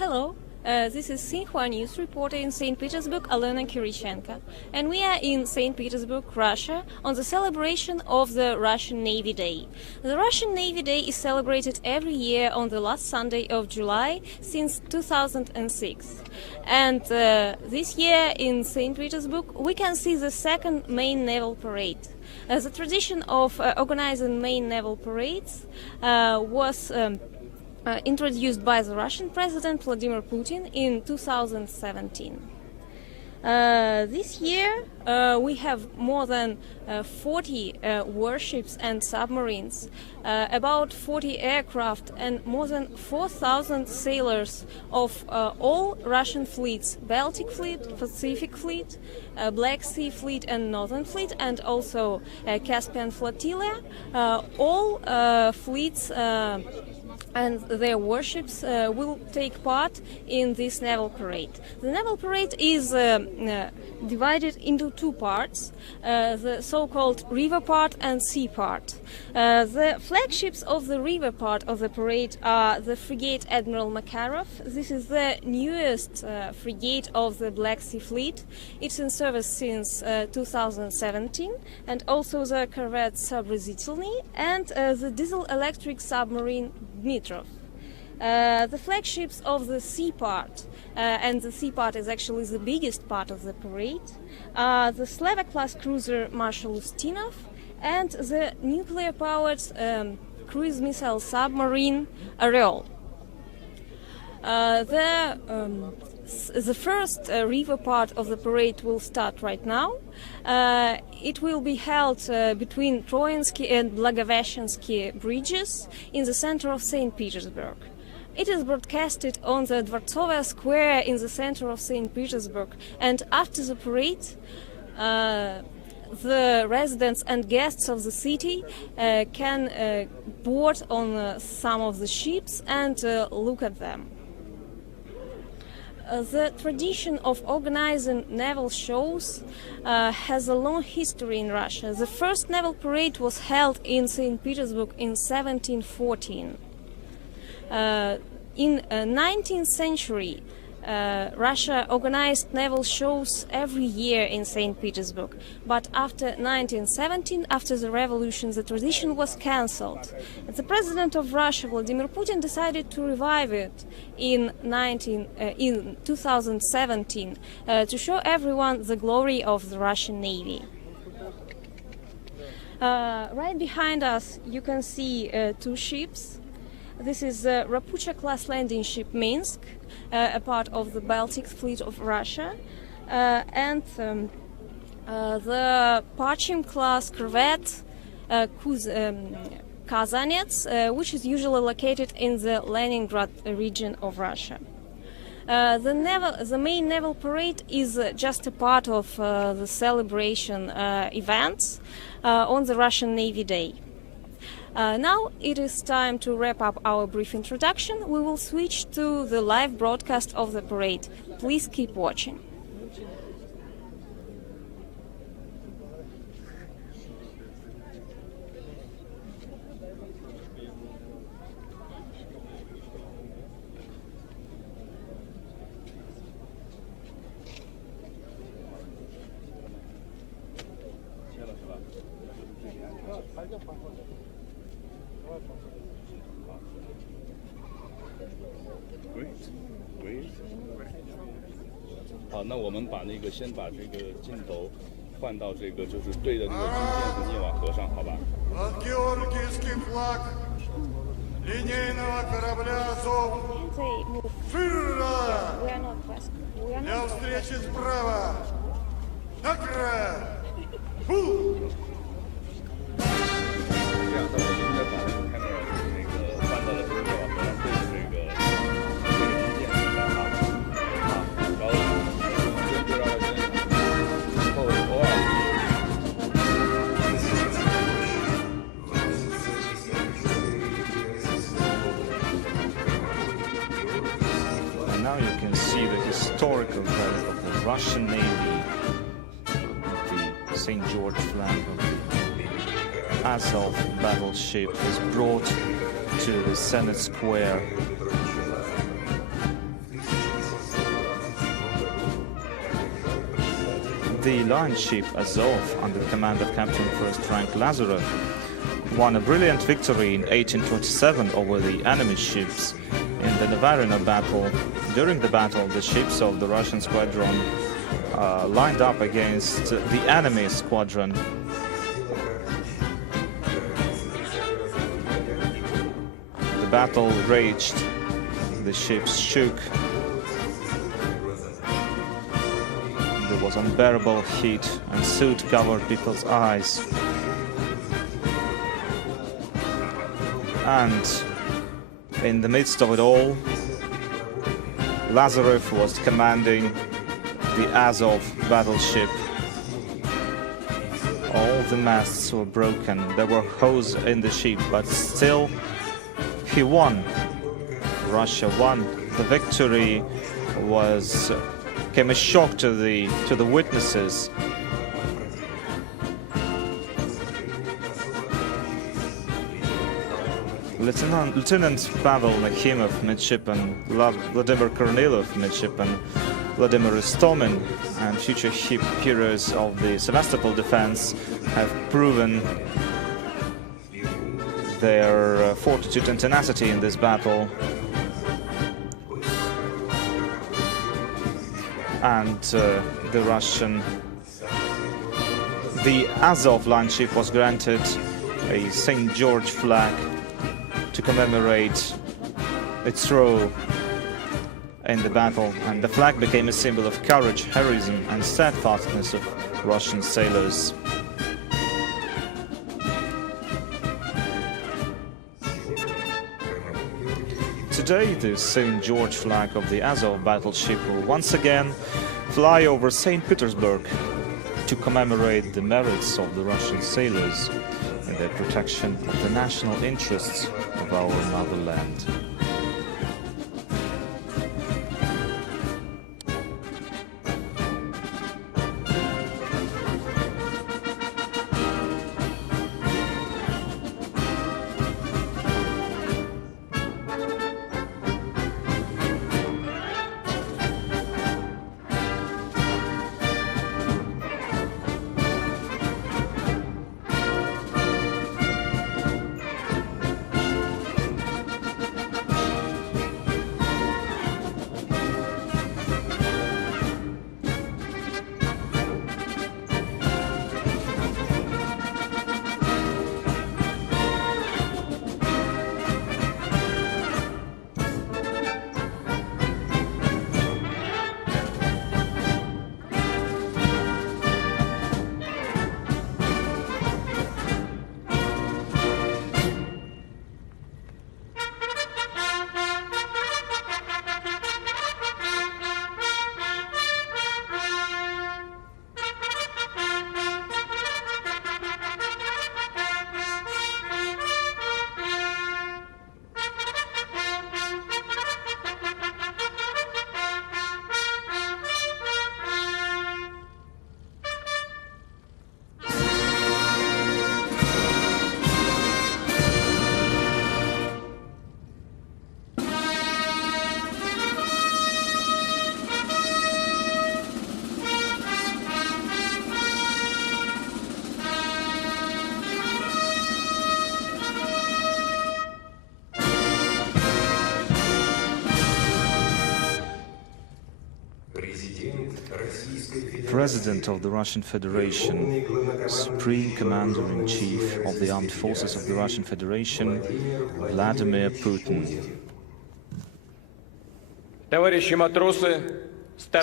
Hello, this is Xinhua News reporter in St. Petersburg, Alena Kirichenko, and we are in St. Petersburg, Russia, on the celebration of the Russian Navy Day. The Russian Navy Day is celebrated every year on the last Sunday of July since 2006. And this year in St. Petersburg, we can see the second main naval parade. The tradition of organizing main naval parades was introduced by the Russian President Vladimir Putin in 2017. This year we have more than 40 warships and submarines, about 40 aircraft and more than 4,000 sailors of all Russian fleets: Baltic Fleet, Pacific Fleet, Black Sea Fleet and Northern Fleet, and also Caspian Flotilla. All fleets and their warships will take part in this naval parade. The naval parade is divided into two parts, the so-called river part and sea part. The flagships of the river part of the parade are the frigate Admiral Makarov. This is the newest frigate of the Black Sea Fleet. It's in service since 2017, and also the corvette Submarine and the diesel-electric submarine Dmitrov. The flagships of the sea part, and the sea part is actually the biggest part of the parade, are the Slovak-class cruiser Marshal Ustinov and the nuclear-powered cruise missile submarine Orel. The first river part of the parade will start right now. It will be held between Troinsky and Blagoveshchensky bridges in the center of St. Petersburg. It is broadcasted on the Dvortsovaya Square in the center of St. Petersburg, and after the parade, the residents and guests of the city can board on some of the ships and look at them. The tradition of organizing naval shows has a long history in Russia. The first naval parade was held in St. Petersburg in 1714. In 19th century, Russia organized naval shows every year in St. Petersburg, but after 1917, after the revolution, the tradition was cancelled. The President of Russia, Vladimir Putin, decided to revive it in 2017 to show everyone the glory of the Russian Navy. Right behind us you can see two ships. This is the Rapucha-class landing ship Minsk, a part of the Baltic Fleet of Russia, and the Pachim-class corvette Kazanets, which is usually located in the Leningrad region of Russia. The main naval parade is just a part of the celebration events on the Russian Navy Day. Now it is time to wrap up our brief introduction. We will switch to the live broadcast of the parade. Please keep watching. Great. 好，那我们先把这个镜头换到这个就是对着那个军舰和涅瓦河上，好吧？ Георгиевский флаг линейного корабля «Азов». Фюрера! Для встречи справа! На край! Фу! 这样，那我们再把那个 camera 那个换到了这个涅瓦河上，对着这个军舰上哈，然后就让它先后偶尔。 And now you can see the historical relic of the Russian Navy, the St. George flag of the Azov battleship is brought to the Senate Square the line ship Azov, under command of Captain First Rank Lazarev, won a brilliant victory in 1827 over the enemy ships in the Navarino battle. During the battle, the ships of the Russian squadron lined up against the enemy squadron. The battle raged, the ships shook, there was unbearable heat and soot covered people's eyes. And in the midst of it all, Lazarev was commanding the Azov battleship. All the masts were broken, there were holes in the ship, but still he won. Russia won. The victory came a shock to the witnesses. Lieutenant Pavel Nakhimov, midshipman, Vladimir Kornilov, midshipman, Vladimir Istomin, and future heroes of the Sevastopol defense have proven their fortitude and tenacity in this battle. And the Azov line ship was granted a St. George flag to commemorate its role in the battle, and the flag became a symbol of courage, heroism and steadfastness of Russian sailors. Today, the St. George flag of the Azov battleship will once again fly over St. Petersburg to commemorate the merits of the Russian sailors and their protection of the national interests of our motherland. President of the Russian Federation, Supreme Commander-in-Chief of the Armed Forces of the Russian Federation, Vladimir Putin.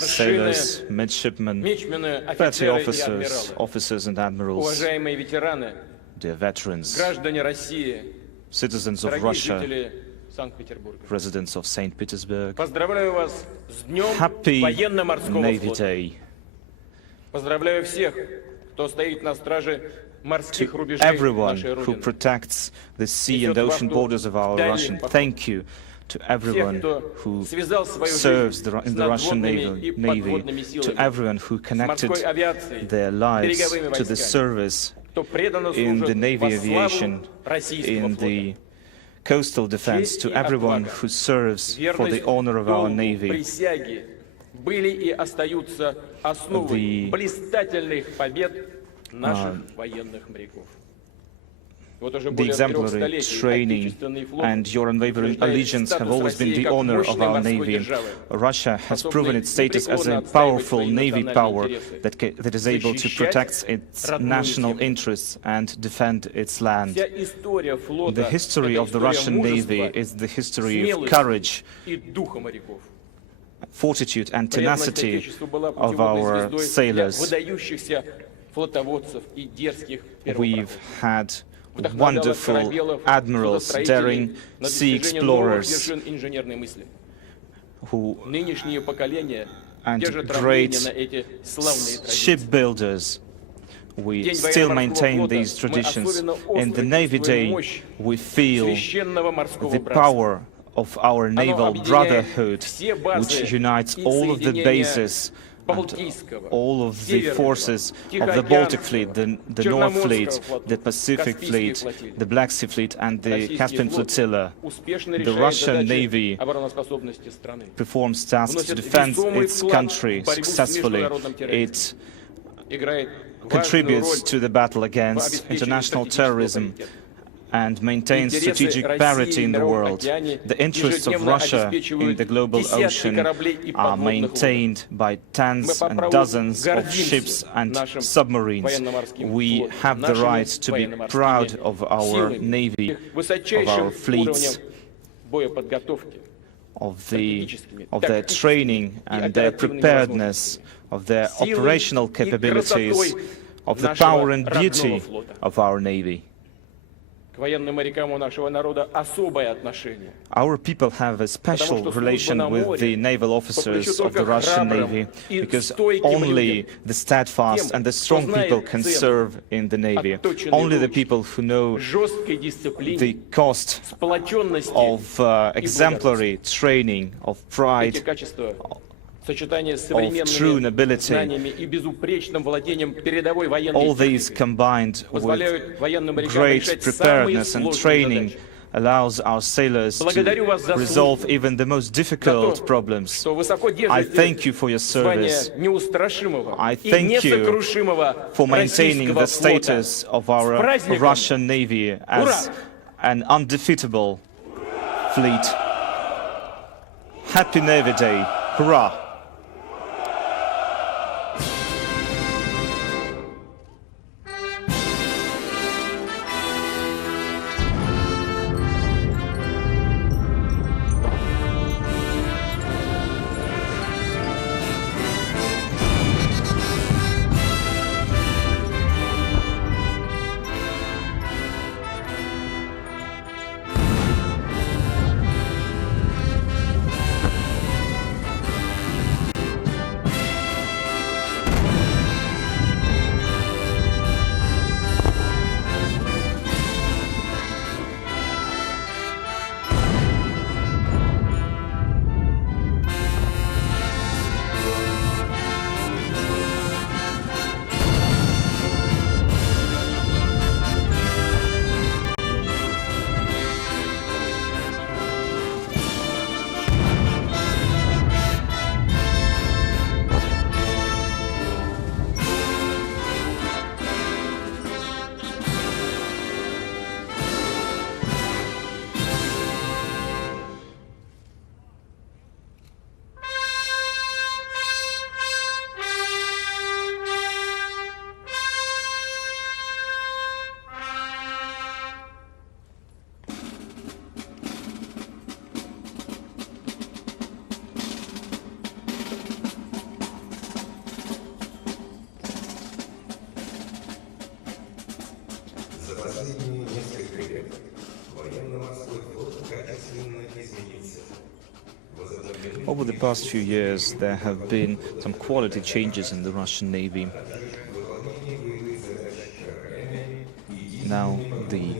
Sailors, midshipmen, petty officers, officers and admirals, dear veterans, citizens of Russia, residents of St. Petersburg, happy Navy Day. To everyone who protects the sea and ocean borders of our Russian, thank you. To everyone who serves in the Russian Navy, to everyone who connected their lives to the service in the Navy aviation, in the coastal defense, to everyone who serves for the honor of our Navy, были и остаются основой the, блистательных побед наших военных моряков. the exemplary training and your unwavering allegiance have always been the honor of our Navy. Russia has proven its status as a powerful Navy power that is able to protect its national interests and defend its land. The history of the Russian Navy is the history of courage, fortitude and tenacity of our sailors. We've had wonderful admirals, daring sea explorers, and great shipbuilders. We still maintain these traditions. In the Navy Day, we feel the power of our naval brotherhood, which unites all of the bases and all of the forces of the Baltic Fleet, the North Fleet, the Pacific Fleet, the Black Sea Fleet and the Caspian Flotilla. The Russian Navy performs tasks to defend its country successfully. It contributes to the battle against international terrorism and maintains strategic parity in the world. The interests of Russia in the global ocean are maintained by tens and dozens of ships and submarines. We have the right to be proud of our Navy, of our fleets, of their training and their preparedness, of their operational capabilities, of the power and beauty of our Navy. Our people have a special relation with the naval officers of the Russian Navy because only the steadfast and the strong people can serve in the Navy. Only the people who know the cost of exemplary training, of pride, of true nobility, all these combined with great preparedness and training allows our sailors to resolve even the most difficult problems. I thank you for your service. I thank you for maintaining the status of our Russian Navy as an undefeatable fleet. Happy Navy Day. Hurrah! Over the past few years, there have been some quality changes in the Russian Navy. Now, the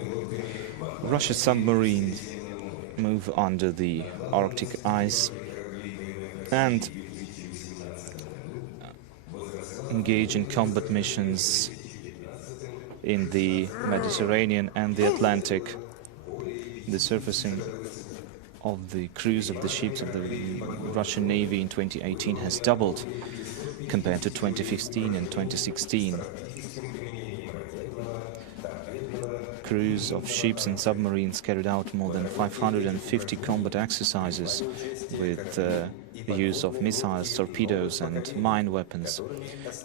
Russian submarines move under the Arctic ice and engage in combat missions in the Mediterranean and the Atlantic. The surfacing of the crews of the ships of the Russian Navy in 2018 has doubled compared to 2015 and 2016. Crews of ships and submarines carried out more than 550 combat exercises with the use of missiles, torpedoes and mine weapons.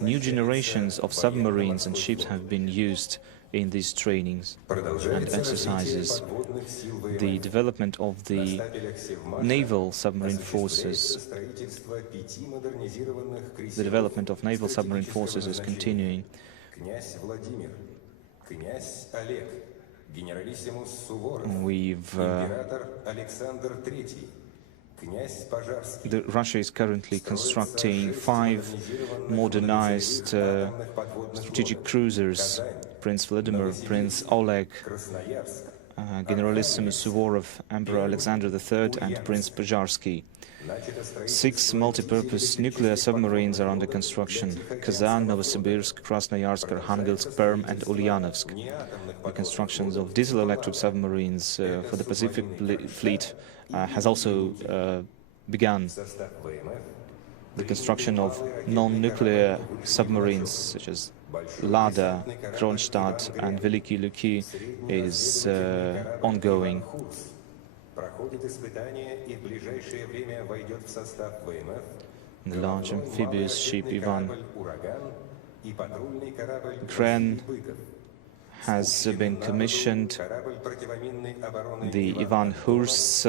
New generations of submarines and ships have been used in these trainings and exercises. The development of the naval submarine forces, is continuing. Russia is currently constructing 5 modernized strategic cruisers: Prince Vladimir, Prince Oleg, Generalissimus Suvorov, Emperor Alexander III, and Prince Pozharsky. 6 multi-purpose nuclear submarines are under construction: Kazan, Novosibirsk, Krasnoyarsk, Arkhangelsk, Perm and Ulyanovsk. The constructions of diesel-electric submarines for the Pacific Fleet has also begun. The construction of non-nuclear submarines such as Lada, Kronstadt and Veliki Luki is ongoing. The large amphibious ship Ivan Kren has been commissioned. The Ivan Hurs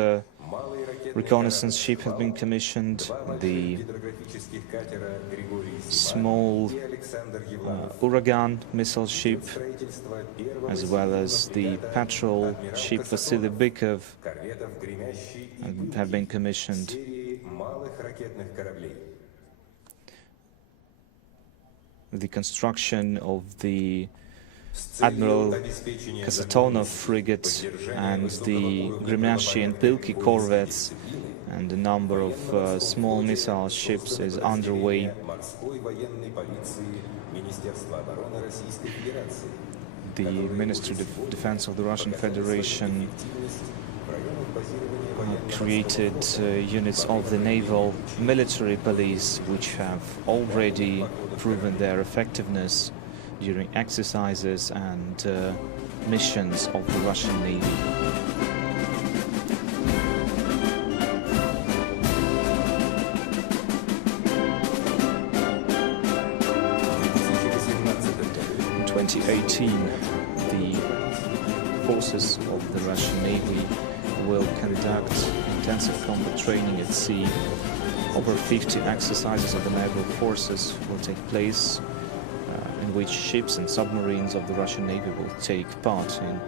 reconnaissance ship has been commissioned. The small Uragan missile ship, as well as the patrol ship Vasily Bykov, have been commissioned. The construction of the Admiral Kasatonov frigate and the Grimyashi and Pilki corvettes and a number of small missile ships is underway. The Ministry of Defense of the Russian Federation created units of the Naval military police, which have already proven their effectiveness during exercises and missions of the Russian Navy. In 2018, the forces of the Russian Navy will conduct intensive combat training at sea. Over 50 exercises of the naval forces will take place, in which ships and submarines of the Russian Navy will take part in.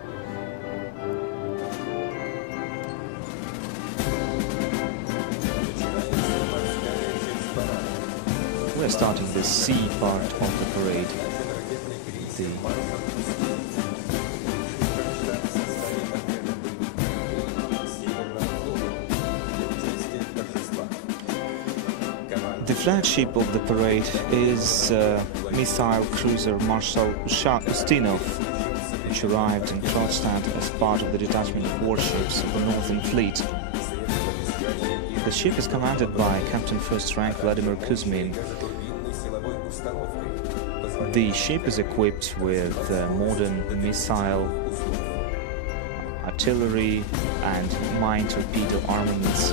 We're starting the sea part of the parade. The flagship of the parade is missile cruiser Marshal Ustinov, which arrived in Kronstadt as part of the detachment of warships of the Northern Fleet. The ship is commanded by Captain First Rank Vladimir Kuzmin. The ship is equipped with modern missile, artillery and mine torpedo armaments.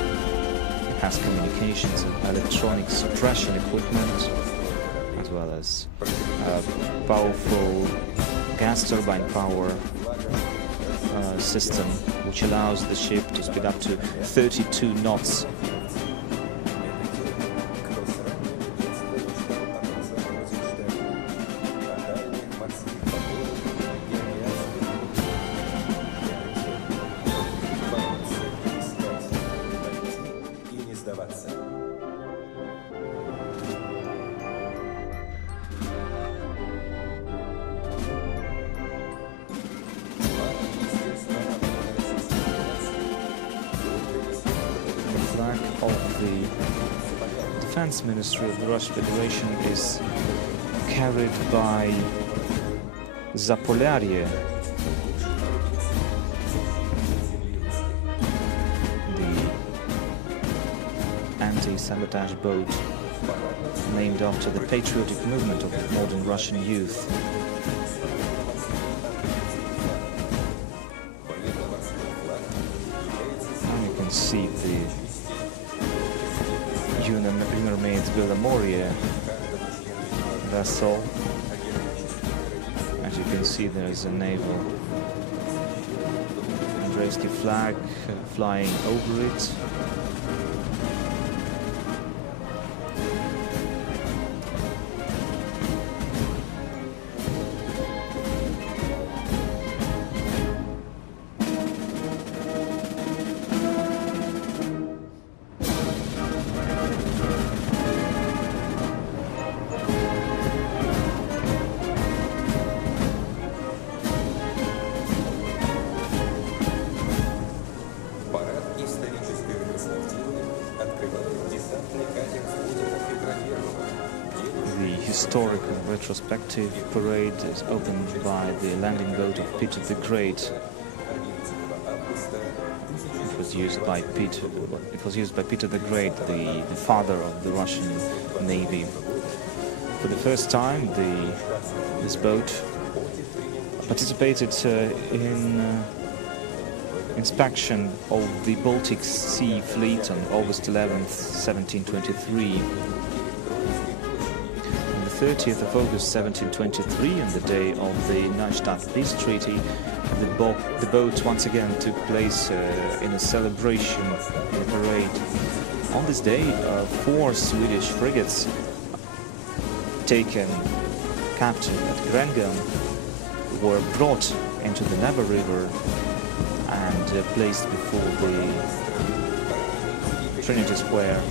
It has communications and electronic suppression equipment, as well as a powerful gas turbine power system, which allows the ship to speed up to 32 knots. Of the Defense Ministry of the Russian Federation is carried by Zapolyarye, the the sabotage boat, named after the patriotic movement of modern Russian youth. Now you can see the Unmermaid Belomoria vessel. As you can see, there is a naval and rescue flag flying over it. Historical retrospective parade is opened by the landing boat of Peter the Great. It was used by Peter the Great, the father of the Russian Navy. For the first time, this boat participated in inspection of the Baltic Sea Fleet on August 11th, 1723. 30th of August 1723, on the day of the Neustadt Peace Treaty, the boat once again took place in a celebration, in a parade. On this day, 4 Swedish frigates taken captive at Grengam were brought into the Naval River and placed before the Trinity Square.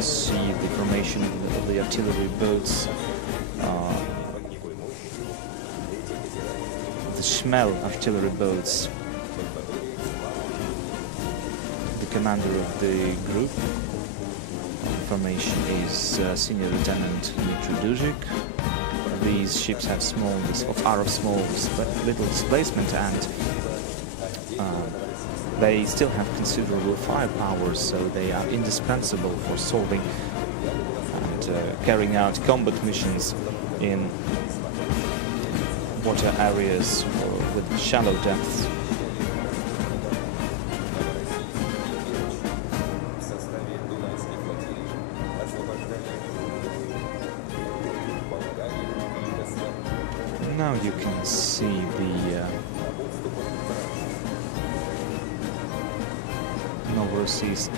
See the formation of the artillery boats, the Schmel artillery boats. The commander of the group formation is Senior Lieutenant Dmitry Duzik. These ships have are of small but little displacement, and they still have considerable firepower, so they are indispensable for solving and carrying out combat missions in water areas with shallow depths. Now you can see the Novorossiysk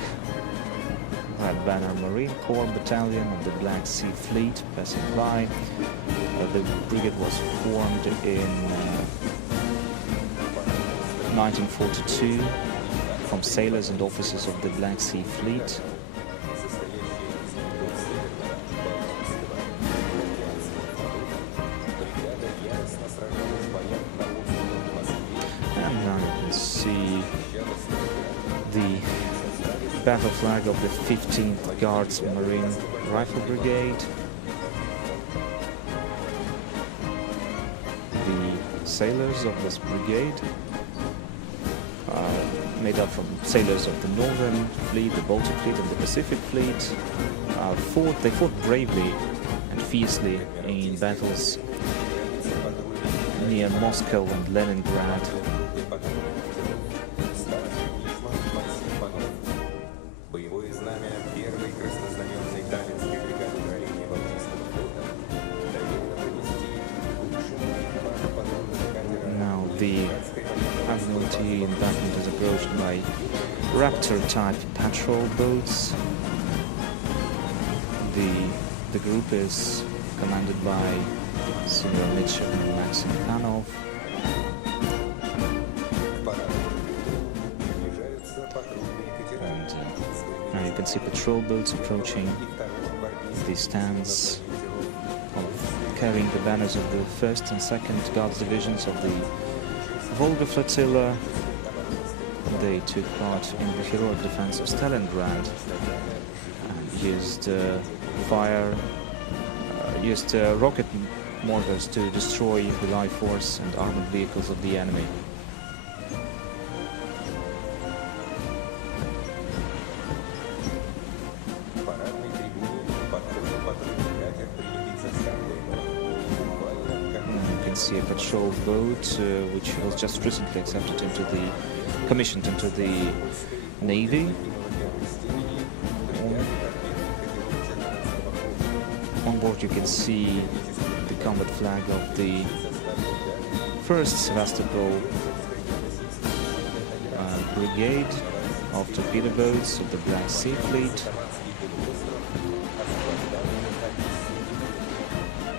Red Banner Marine Corps Battalion of the Black Sea Fleet passing by. The brigade was formed in 1942 from sailors and officers of the Black Sea Fleet. And now you can see the battle flag of the 15th Guards Marine Rifle Brigade. The sailors of this brigade are made up from sailors of the Northern Fleet, the Baltic Fleet and the Pacific Fleet. They fought bravely and fiercely in battles near Moscow and Leningrad. The Admiralty embankment is approached by Raptor-type patrol boats. The group is commanded by Senior Midshipman Maxim Panov. And now you can see patrol boats approaching the stands of carrying the banners of the 1st and 2nd Guards Divisions of the Volga Flotilla They took part in the heroic defense of Stalingrad and used rocket mortars to destroy the life force and armored vehicles of the enemy. You can see a patrol boat which was just recently commissioned into the Navy. On board you can see the combat flag of the 1st Sevastopol Brigade of torpedo boats of the Black Sea Fleet.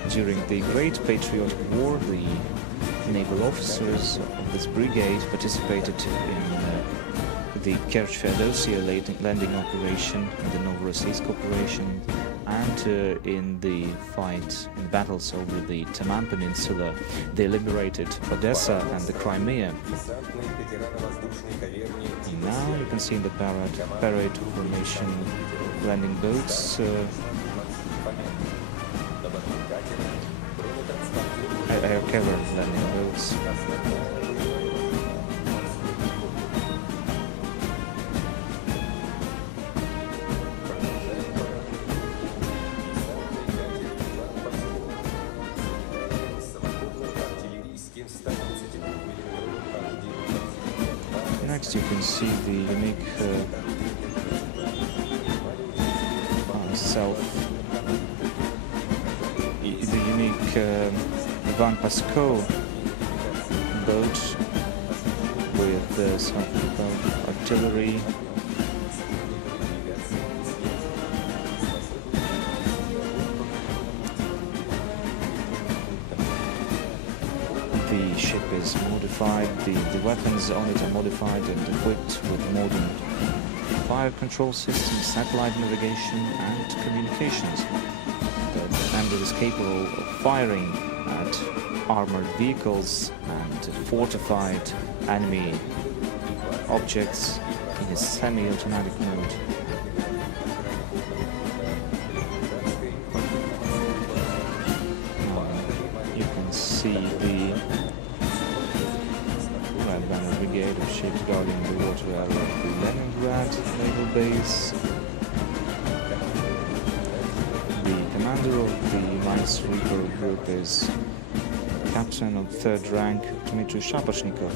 During the Great Patriotic War, the naval officers of this brigade participated in the Kerch-Feodosia landing operation, in the Novorossiysk operation, and in the battles over the Taman Peninsula. They liberated Odessa and the Crimea. And now you can see in the parade formation landing boats, air cover landing boats. Next you can see the unique Ivan Pasko boat with some artillery. The ship is modified, the weapons on it are modified and equipped with modern fire control systems, satellite navigation and communications. And it is capable of firing at armored vehicles and fortified enemy objects in a semi-automatic mode. You can see the Red Banner Brigade of ships guarding the water area of the Leningrad naval base. The commander of the minesweeper group is captain of 3rd rank Dmitry Shapashnikov.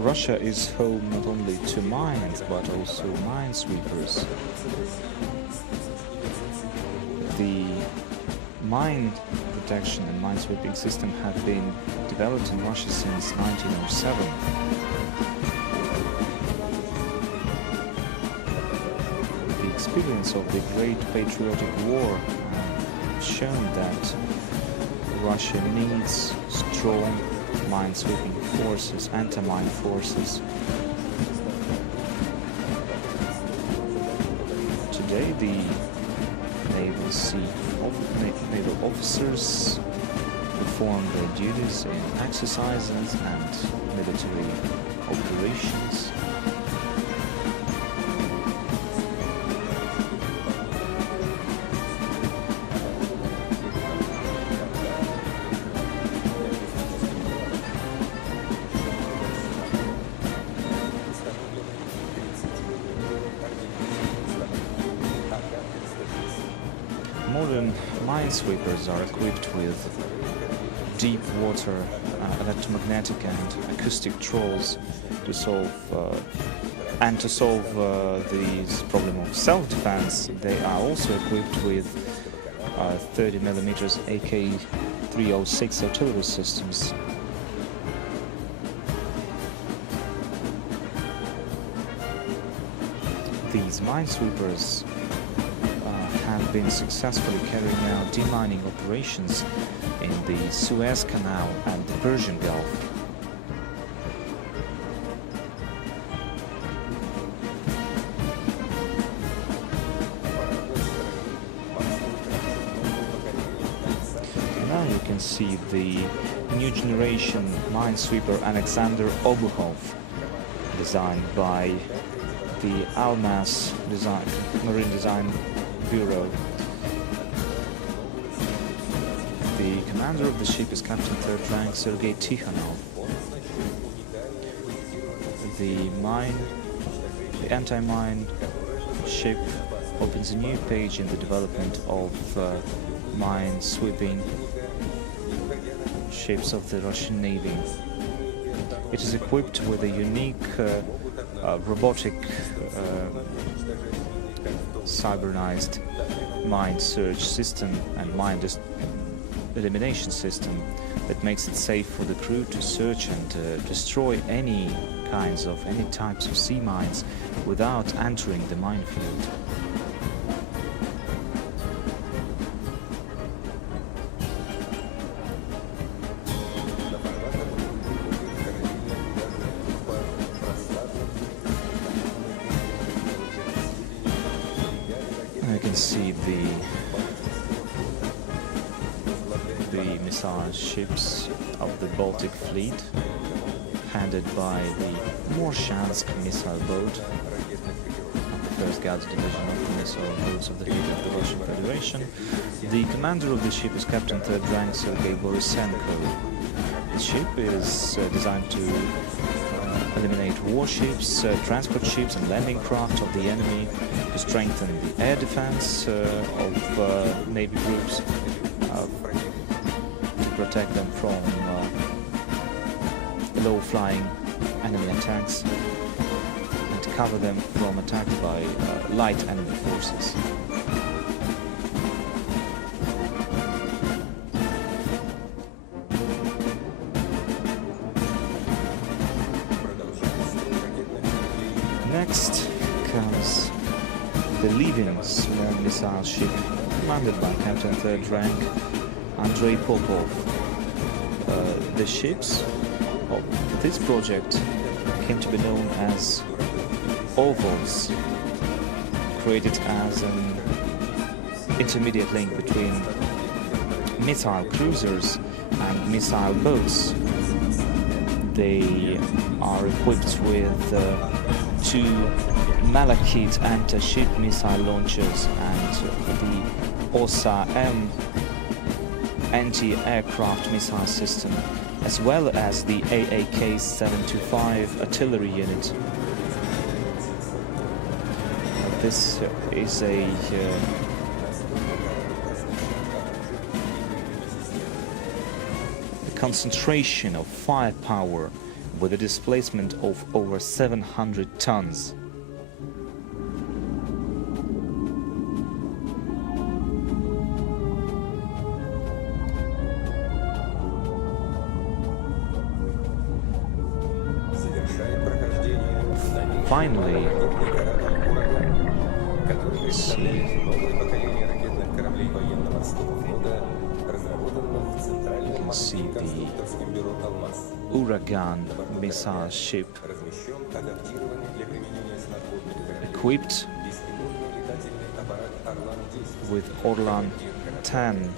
Russia is home not only to mines but also minesweepers. The mine protection and minesweeping system have been developed in Russia since 1907. The experience of the Great Patriotic War has shown that Russia needs strong minesweeping forces, anti-mine forces. Today the naval officers perform their duties in exercises and military operations. Modern minesweepers are equipped with deep water electromagnetic and acoustic trolls to solve this problem of self-defense. They are also equipped with 30mm AK-306 artillery systems. These minesweepers have been successfully carrying out demining operations in the Suez Canal and the Persian Gulf. Now you can see the new generation minesweeper Alexander Obukhov. designed by the Almas Marine Design Bureau. The commander of the ship is Captain 3rd Rank Sergei Tikhonov. The anti-mine ship opens a new page in the development of mine-sweeping ships of the Russian Navy. It is equipped with a unique robotic cybernized mine search system and mine elimination system that makes it safe for the crew to search and destroy any types of sea mines without entering the minefield. I can see the missile ships of the Baltic Fleet, handed by the Morshansk missile boat, the 1st Guards Division of the missile boats of the fleet of the Russian Federation. The commander of the ship is Captain 3rd Rank Sergei Borisenko. The ship is designed to eliminate warships, transport ships and landing craft of the enemy, to strengthen the air defense of Navy groups, to protect them from low-flying enemy attacks, and to cover them from attack by light enemy forces. Next comes the Living small missile ship, commanded by Captain 3rd Rank Andrei Popov. The ships of this project came to be known as ovals, created as an intermediate link between missile cruisers and missile boats. They are equipped with 2 Malachite anti-ship missile launchers and the OSA-M anti-aircraft missile system, as well as the AAK-725 artillery unit. This is a concentration of firepower with a displacement of over 700 tons. Finally, you can see the Uragan missile ship, equipped with Orlan 10.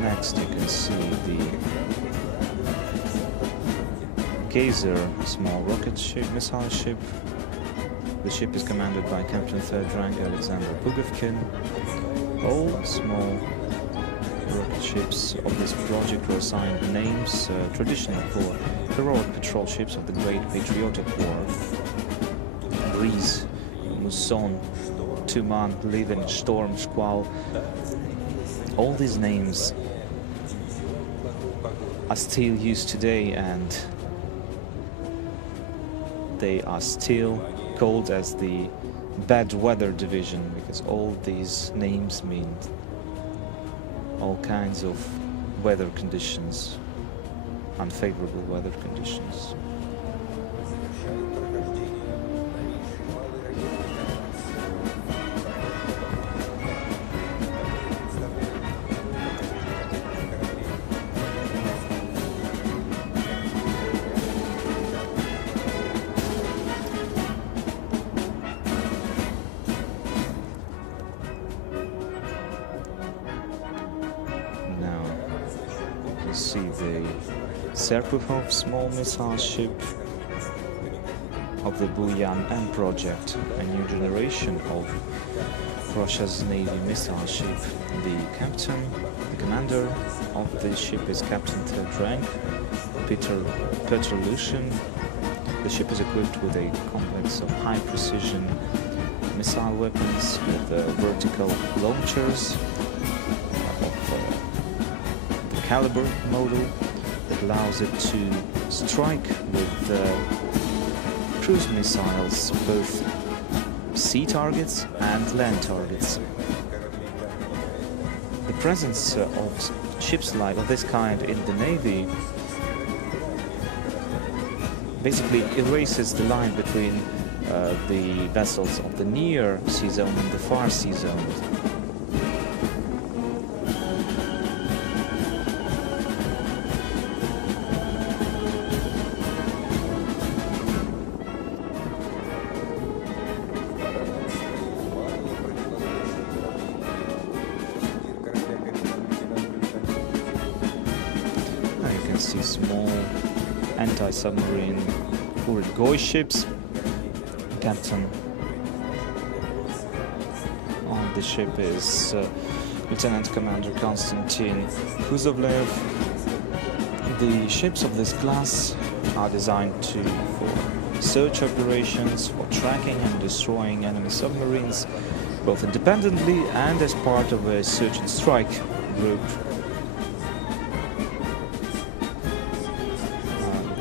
Next, you can see the Geyser small rocket ship, missile ship. The ship is commanded by Captain 3rd Rank Alexander Pugovkin. All small rocket ships of this project were assigned names traditional for heroic patrol ships of the Great Patriotic War. Breeze, Muson, Tuman, Living, Storm, Squall. All these names are still used today, and they are still called as the bad weather division, because all these names mean all kinds of weather conditions, unfavorable weather conditions. see the Serpukhov small missile ship of the Buyan M project, a new generation of Russia's Navy missile ship. The commander of the ship is Captain third rank Petr Lushin. The ship is equipped with a complex of high-precision missile weapons with vertical launchers of the caliber model that allows it to strike with cruise missiles, both sea targets and land targets. The presence of ships of this kind in the Navy basically erases the line between the vessels of the near sea zone and the far sea zone. Now you can see small anti-submarine Urgoy ships. Captain on the ship is Lieutenant Commander Konstantin Kuzovlev. The ships of this class are designed for search operations, for tracking and destroying enemy submarines, both independently and as part of a search and strike group.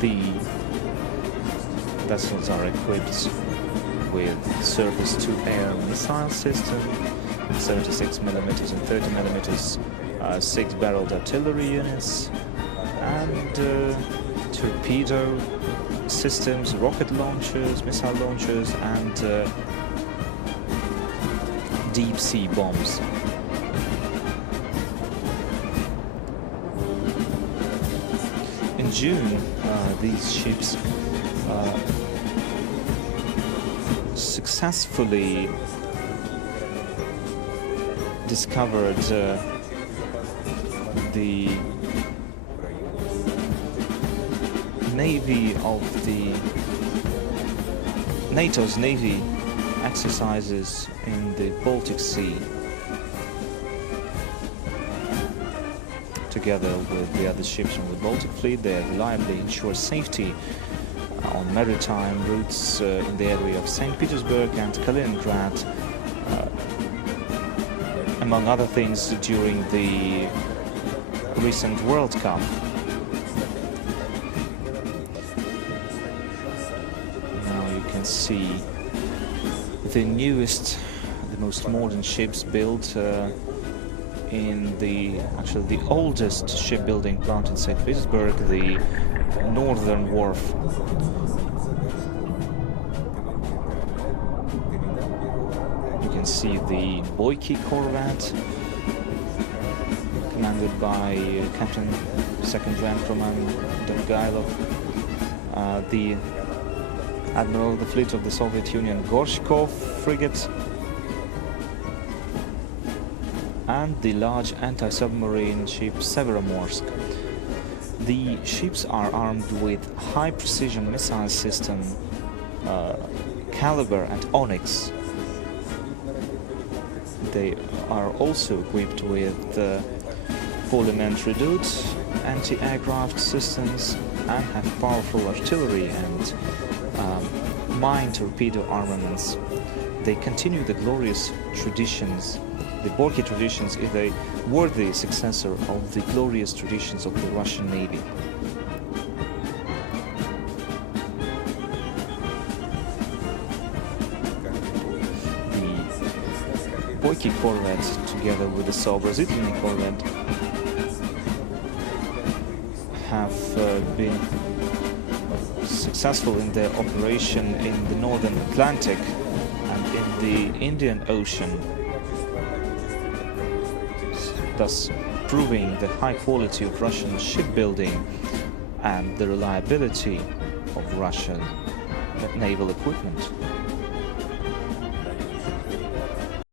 The vessels are equipped with surface-to-air missile system, 76mm and 30mm 6-barreled artillery units, and torpedo systems, rocket launchers, missile launchers, and deep-sea bombs. In June, these ships successfully discovered the navy of the NATO's navy exercises in the Baltic Sea, together with the other ships from the Baltic Fleet. They reliably ensure safety on maritime routes in the area of St. Petersburg and Kaliningrad, among other things during the recent World Cup. Now you can see the newest, the most modern ships built in the oldest shipbuilding plant in St. Petersburg, the Northern Wharf. You can see the Boyki corvette, commanded by Captain Second Rank Roman Dongailov, the Admiral of the Fleet of the Soviet Union Gorshkov frigate, and the large anti-submarine ship Severomorsk. The ships are armed with high-precision missile system Caliber and Onyx. They are also equipped with Polyment Redoubt anti-aircraft systems and have powerful artillery and mine torpedo armaments. They continue the glorious traditions. The Boyki traditions is a worthy successor of the glorious traditions of the Russian Navy. The Boyki corvette, together with the Soobrazitelny corvette, have been successful in their operation in the Northern Atlantic and in the Indian Ocean, thus proving the high quality of Russian shipbuilding and the reliability of Russian naval equipment.